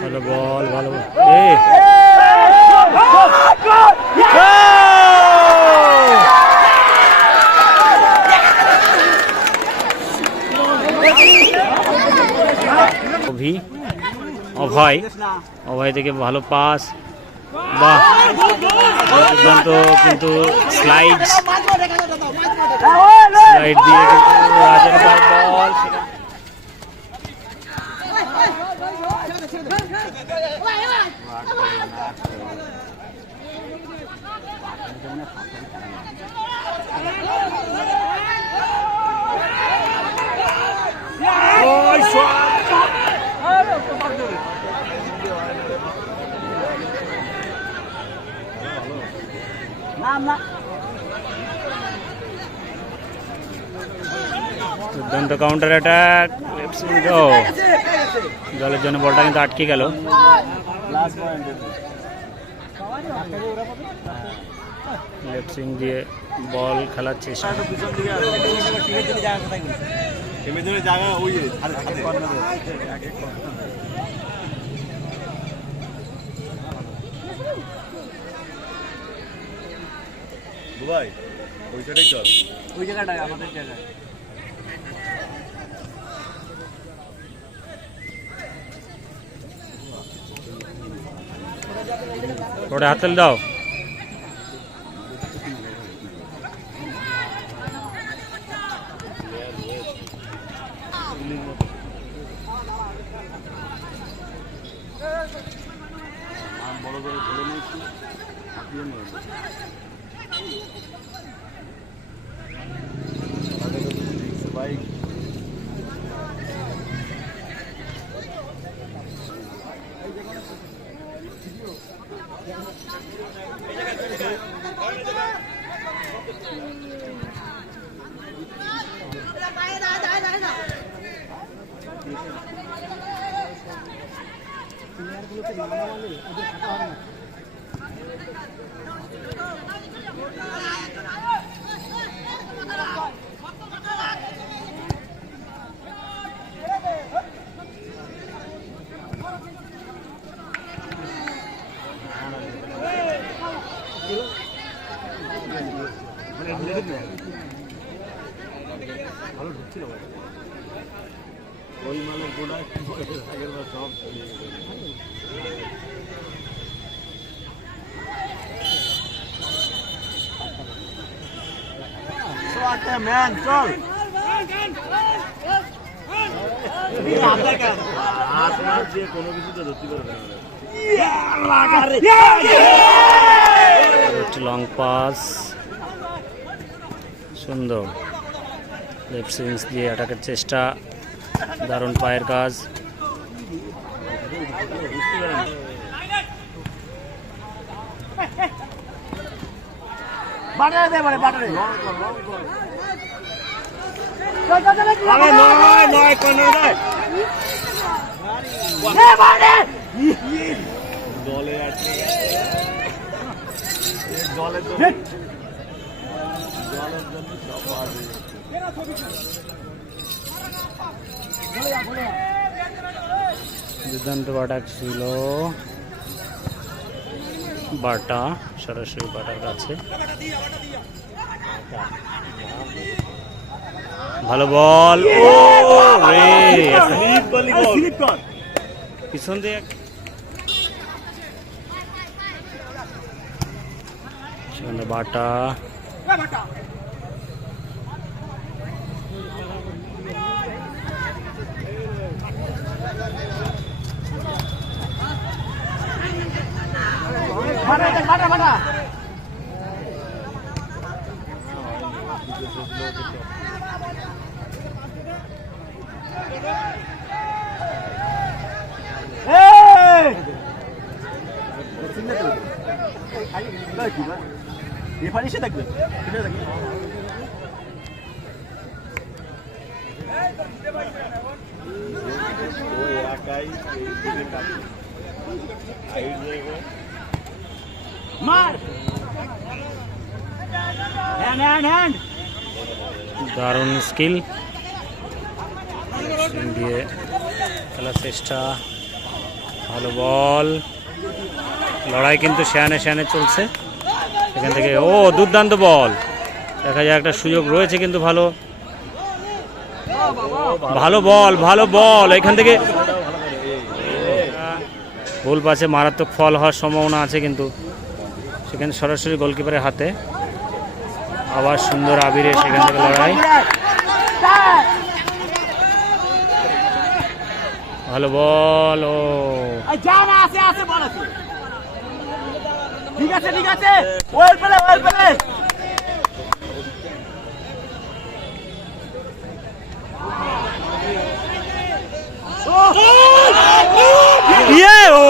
ভালো বল ভালো অভি অভয়। অভয় থেকে ভালো পাস। বাহ কিন্তু স্লাইড স্লাইড দিয়ে কিন্তু বল দুর্দান্ত কাউন্টার অ্যাটাক জলের জন্য বলটা কিন্তু আটকে গেল। লেফট সুইং দিয়ে বল খেলার চেষ্টা। জায়গা ওই ছাদে দুবাই ওই সাইডেই চল ওই জায়গাটায় আমাদের জায়গায় थोड़े हाथ दाओ বড় করে ধরে নিয়েছি হাঁপিয়ে নিয়ে বাইক ভালো Thank you. ম্যান চল। Long pass. সুন্দর। লেফট সুইংস দিয়ে অ্যাটাকের চেষ্টা। দারুণ পায়ের কাজ। বাটারে দে মানে বাটারে। আরে নয় নয় কোনো নয়। দলে আছে। দলের জন্য দলের জন্য সব আছে দুর্দান্ত ছিল। বাটা সরাসরি বাটার কাছে ভালো বল। ও রে পিছন দিয়ে বাটা বাটা দে বাটা বাটা রেফারি এসে থাকবে ঠিক দারুণ স্কিল। দিয়ে খেলার চেষ্টা। ভালো বল। লড়াই কিন্তু শেয়ানে শেয়ানে চলছে। এখান থেকে, ও, দুর্দান্ত বল। দেখা যায় একটা সুযোগ রয়েছে কিন্তু ভালো। ভালো বল ভালো বল। এখান থেকে গোল পাশে মারাত্মক ফল হওয়ার সম্ভাবনা আছে কিন্তু। সেখানে সরাসরি গোলকিপারের হাতে। আবার সুন্দর আবিরে সেখান থেকে লড়াই। ভালো বল, ও। ঠিক আছে ঠিক আছে ইয়ে ও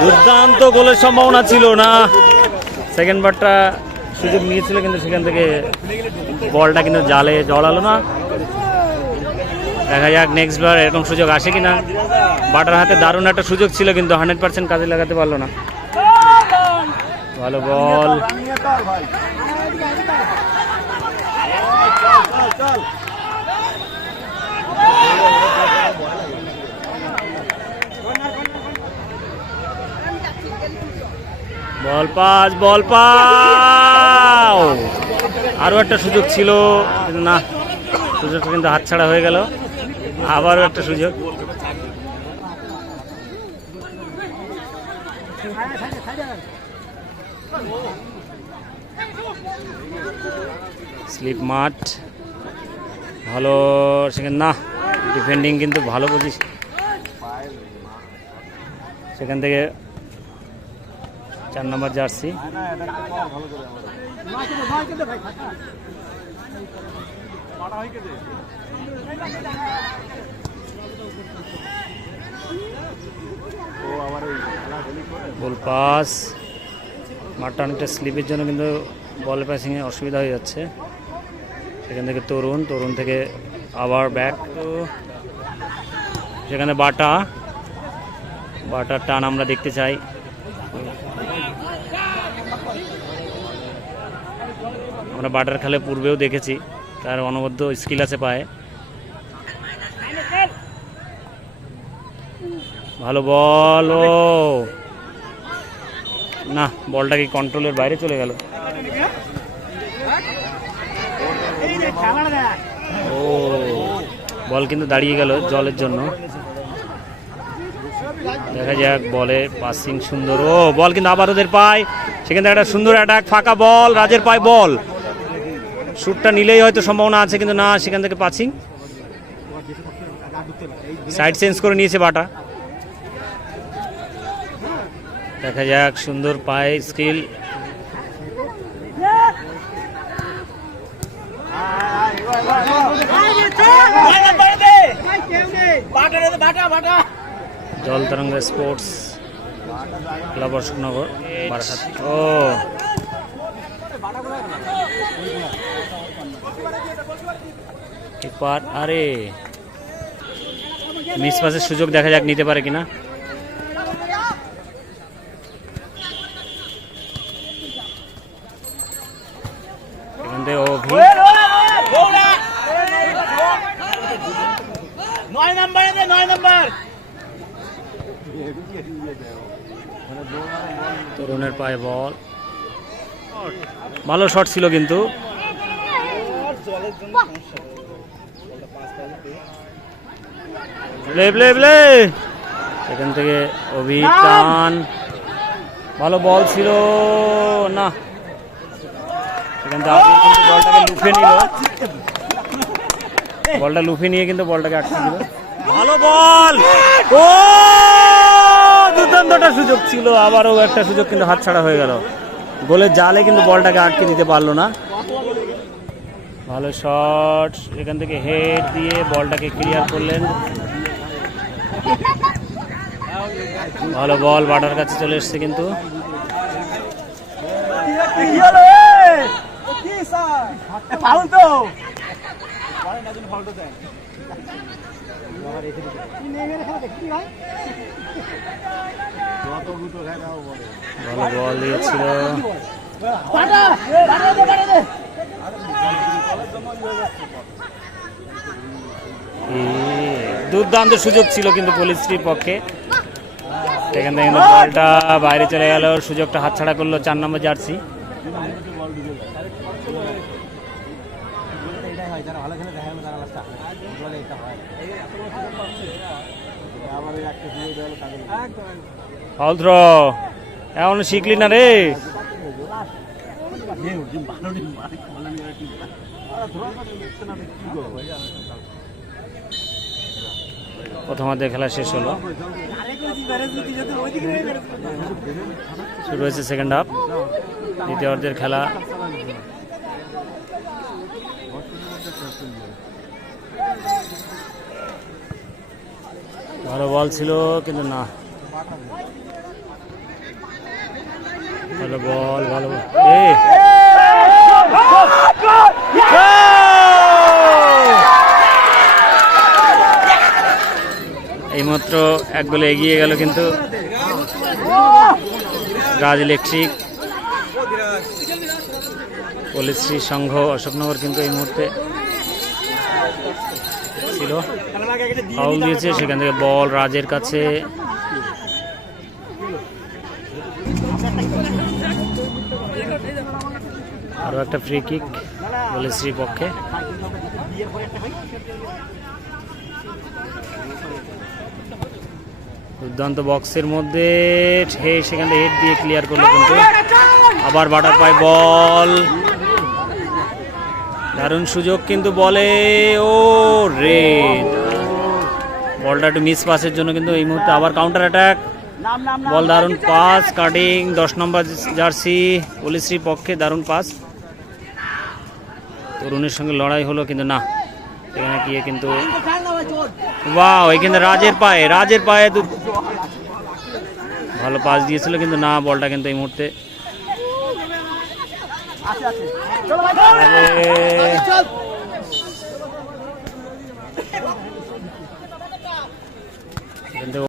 দুর্দান্ত গোলের সম্ভাবনা ছিল না। সেকেন্ড বারটা সুযোগ নিয়েছিল, কিন্তু সেখান থেকে বলটা কিন্তু জালে জড়ালো না। দেখা যাক নেক্সট বার এরকম সুযোগ আসে কিনা। বাটার হাতে দারুণ একটা সুযোগ ছিল, কিন্তু হান্ড্রেড পার্সেন্ট কাজে লাগাতে পারল না। ভালো বল। বল পাস, বল পাও। আরও একটা সুযোগ ছিল, কিন্তু না, সুযোগটা কিন্তু হাতছাড়া হয়ে গেল। আবারও একটা সুযোগ। স্লিপ মাঠ। ভালো, সেখানে না ডিফেন্ডিং কিন্তু ভালো পজিশন সেখান থেকে চার নম্বর জার্সি। বল পাস মাঠটা অনেকটা স্লিপের জন্য কিন্তু বল পাসিংয়ে অসুবিধা হয়ে যাচ্ছে। সেখান থেকে তরুণ তরুণ থেকে আবার ব্যাক সেখানে বাটা। বাটার টান আমরা দেখতে চাই। আমরা বাটার খেলে পূর্বেও দেখেছি, তার অনবদ্য স্কিল আছে পায়ে। ভালো বল, ও। না, বলটা কি কন্ট্রোলের বাইরে চলে গেল? ও, বল কিন্তু দাঁড়িয়ে গেল জলের জন্য। দেখা যাক, বলে পাসিং সুন্দর। ও, বল কিন্তু আবার ওদের পায়। সেখানে একটা সুন্দর অ্যাটাক ফাঁকা বল, রাজের পায় বল। শুটটা নিলেই হয়তো সম্ভাবনা আছে, কিন্তু না, সেখান থেকে পাসিং সাইড চেঞ্জ করে নিয়েছে বাটা। দেখা যাক, সুন্দর পায়ে skill Jal Tarang sports club Ashoknagar, Barasat. ও এবার আরে মিস পাসের সুযোগ দেখা যাক নিতে পারে কিনা। নয় নাম্বার দে নয় নাম্বার। তরুণের পায়ে বল। ভালো শট ছিল কিন্তু। প্লে প্লে প্লে সেখান থেকে অভি টান ভালো বল ছিল। না। সেখান থেকে কিন্তু বলটাকে লুফে নিল। বলটা লুফে নিয়ে কিন্তু বলটাকে আটকে দিল। ভালো বল! ও! দুর্দান্তটা সুযোগ ছিল। আবারও একটা সুযোগ কিন্তু হাতছাড়া হয়ে গেল। গোলের জালে কিন্তু বলটাকে আটকে দিতে পারল না। ভালো শট। এখান থেকে হেড দিয়ে বলটাকে ক্লিয়ার করলেন। ভালো বল, বাটার কাছে চলে এসছে কিন্তু। ভালো বল দিয়েছিল। দুর্দান্ত সুযোগ ছিল কিন্তু পুলিশটির পক্ষে। সেখান থেকে কিন্তু বলটা বাইরে চলে গেল, সুযোগটা হাতছাড়া করল চার নম্বর জার্সি। এমন শিখলি না রে? প্রথমার্ধে খেলা শেষ হলো। শুরু হয়েছে সেকেন্ড হাফ দ্বিতীয় অর্ধের খেলা। ভালো বল ছিল কিন্তু না। ভালো বল ভালো বল। এ এইমাত্র এক গোলে এগিয়ে গেল কিন্তু রাজ ইলেকট্রিক। পলিশ্রী সংঘ অশোকনগর কিন্তু এই মুহূর্তে ছিল। ফাউল দিয়েছে, সেখান থেকে বল রাজের কাছে। আরও একটা ফ্রি কিক পলিশ্রীর পক্ষে। দুর্দান্ত বক্সের মধ্যে সেখান থেকে হেড দিয়ে ক্লিয়ার করল কিন্তু। আবার বাটার পায় বল। দারুণ সুযোগ কিন্তু বলে ও রে। বলটা একটু মিস পাসের জন্য কিন্তু এই মুহূর্তে আবার কাউন্টার অ্যাটাক বল দারুণ পাস কাটিং দশ নম্বর জার্সি পুলিশির পক্ষে দারুণ পাস তরুণের সঙ্গে লড়াই হলো কিন্তু না। এখানে গিয়ে কিন্তু বাহ এখানে রাজের পায়ে রাজের পায়ে দু ভালো পাস দিয়েছিল কিন্তু না বলটা কিন্তু এই মুহূর্তে। আরে, চল।